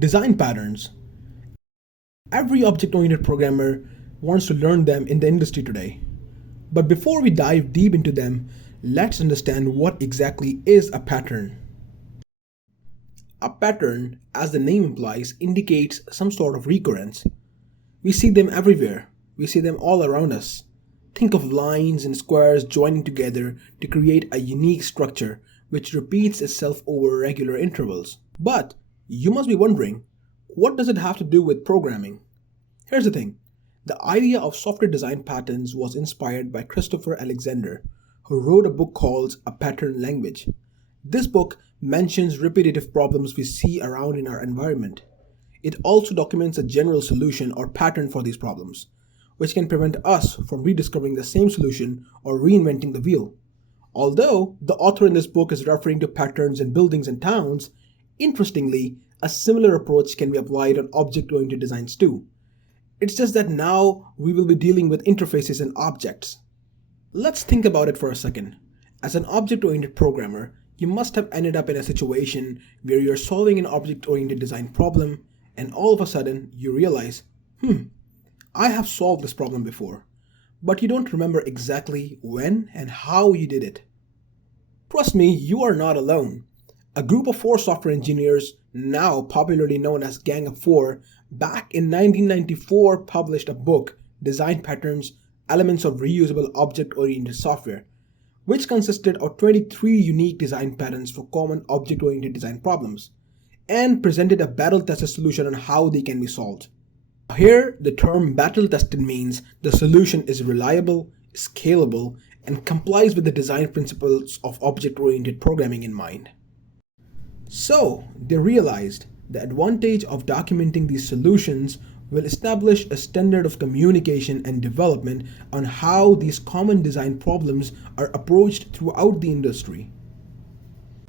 Design patterns. Every object-oriented programmer wants to learn them in the industry today. But before we dive deep into them, let's understand what exactly is a pattern. A pattern, as the name implies, indicates some sort of recurrence. We see them everywhere. We see them all around us. Think of lines and squares joining together to create a unique structure which repeats itself over regular intervals. But you must be wondering, what does it have to do with programming? Here's the thing. The idea of software design patterns was inspired by Christopher Alexander, who wrote a book called A Pattern Language. This book mentions repetitive problems we see around in our environment. It also documents a general solution or pattern for these problems, which can prevent us from rediscovering the same solution or reinventing the wheel. Although the author in this book is referring to patterns in buildings and towns, interestingly, a similar approach can be applied on object-oriented designs too. It's just that now we will be dealing with interfaces and objects. Let's think about it for a second. As an object-oriented programmer, you must have ended up in a situation where you're solving an object-oriented design problem, and all of a sudden you realize, I have solved this problem before, but you don't remember exactly when and how you did it. Trust me, you are not alone. A group of 4 software engineers, now popularly known as Gang of 4, back in 1994 published a book, Design Patterns, Elements of Reusable Object-Oriented Software, which consisted of 23 unique design patterns for common object-oriented design problems, and presented a battle-tested solution on how they can be solved. Here, the term battle-tested means the solution is reliable, scalable, and complies with the design principles of object-oriented programming in mind. So, they realized the advantage of documenting these solutions will establish a standard of communication and development on how these common design problems are approached throughout the industry.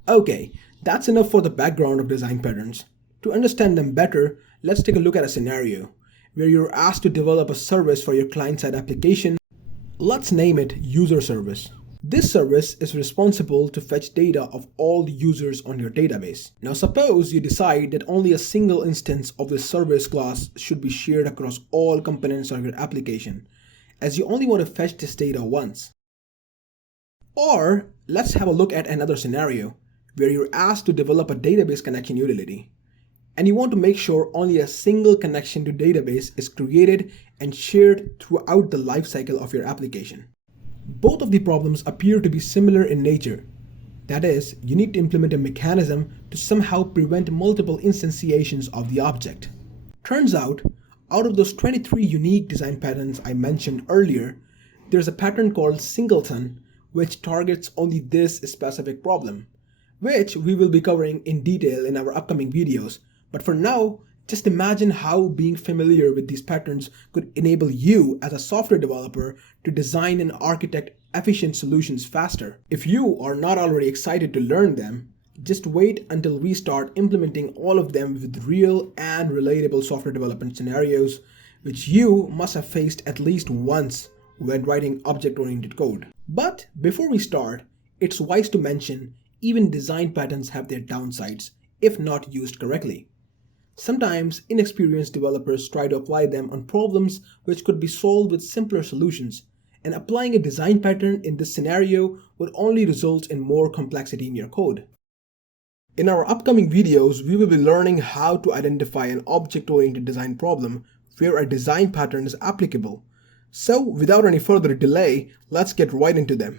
Okay, that's enough for the background of design patterns. To understand them better, let's take a look at a scenario where you're asked to develop a service for your client-side application. Let's name it user service. This service is responsible to fetch data of all the users on your database. Now suppose you decide that only a single instance of this service class should be shared across all components of your application, as you only want to fetch this data once. Or let's have a look at another scenario where you're asked to develop a database connection utility, and you want to make sure only a single connection to database is created and shared throughout the lifecycle of your application. Both of the problems appear to be similar in nature. That is, you need to implement a mechanism to somehow prevent multiple instantiations of the object. Turns out of those 23 unique design patterns I mentioned earlier, there's a pattern called singleton which targets only this specific problem, which we will be covering in detail in our upcoming videos. But for now, just imagine how being familiar with these patterns could enable you as a software developer to design and architect efficient solutions faster. If you are not already excited to learn them, just wait until we start implementing all of them with real and relatable software development scenarios, which you must have faced at least once when writing object-oriented code. But before we start, it's wise to mention even design patterns have their downsides if not used correctly. Sometimes inexperienced developers try to apply them on problems which could be solved with simpler solutions, and applying a design pattern in this scenario would only result in more complexity in your code. In our upcoming videos, we will be learning how to identify an object-oriented design problem where a design pattern is applicable. So without any further delay, let's get right into them.